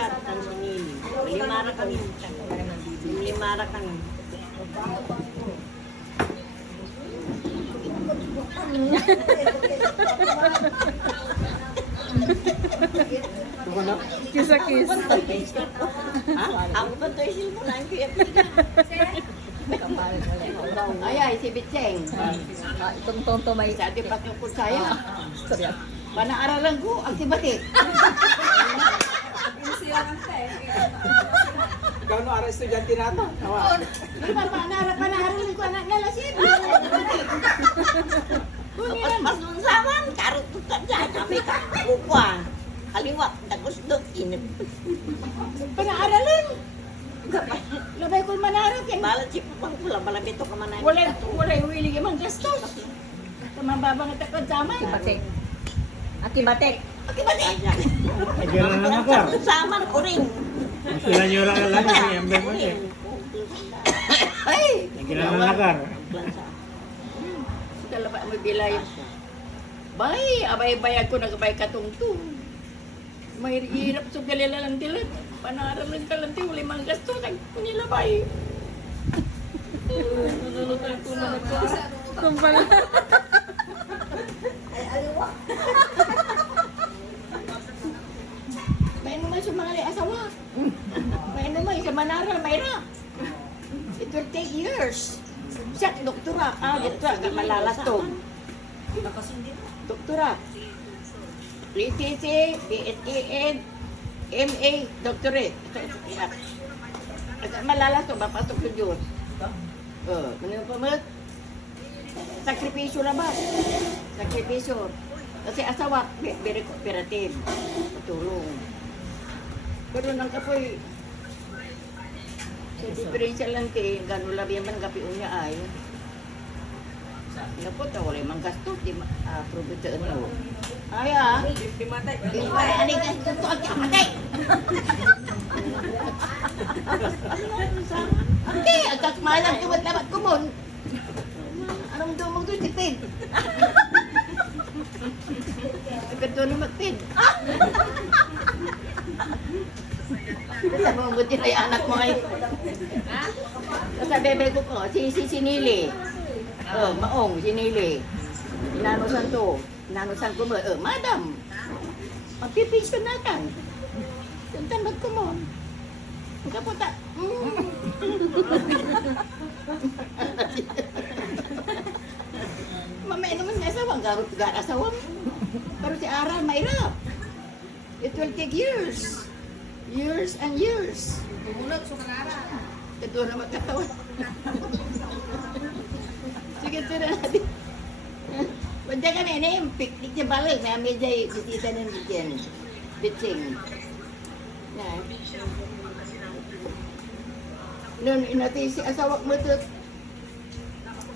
Kat, ang sinili. Limara kami. Limara kami. Kiss a kiss. Ha? Ako ba ito yung mo lang kaya Ay, ay, si Bitseng. Itong tonto may... Sa ating patungkol saya. Panaaralan ko, ang sibatik. Ikaw no, ara estudyante na to. Di ba, panaaralan ko anak nila siya. Mas saman, karot ka dyan. Kami ka, kupwa. Kaliwat, dagos-dog, inip. Panaaralan. Labay ko manarap yan. Balat si Pupang Pula, malabito ka man. Wala yung willing yung gastos. Tumambabang at akad sama. Batek. Aki batek. Okay ba din? Ajaran lang ako. Saman, uring. Sila nyo lang lang yung ember mo siya. Ay! Ajaran lang nakar. Dala ba mo bilay? Bay, abay-bayag ko nagabay katungtong. May hirap sa galila lang dilat. Panaralan ka lang wala mang gasto. Nilabay. Nalulutan ko na ito. Kung pala. May naman sa mga asawa. May naman sa Manara, mayroon. It will take years. Siya, doktora. Doktora, malalatog. Doktora. PTC, PSEN, MA, doctorate. Malalatog, mapasok sa Diyos. Ano pa mo? Sakripisyo na ba? Sakripisyo. Kasi asawa, very cooperative. Patulong. Pero nang kapoy, sa diferensya lang ti, gano'n labi man gapiun niya ay. Napot ako rin, mang gastos, di ma-approve ito ano. Ay Ani gastos to ang kamatay. Ante, ang kakmalang tumat labat ko mon. Anong dumog doon, tipid? Agad doon na magpid. Sabi mo, buti na yung anak mo ay... Sa bebe ko po, si Nili. Maong, si Nili. Inanusan to. Inanusan ko mo, madam, magpipisyon natin. Tuntan ba't ko mo? Kaputa. Mamaya naman may asawang, garot-gar asawang. Pero si Ara, mahirap. It will take years. Years and years. Bumunot sa kanara. Ito na magkatawan. Sige, tira natin. Wala ka na yun, picnic niya balik. May medya bisita ng bityan. Bitsing. Noon, inati si asawak mo ito.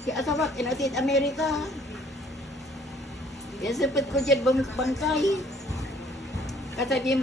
Si asawak, inati Amerika. Yan sapit ko dyan bangkay. Kasabihin mo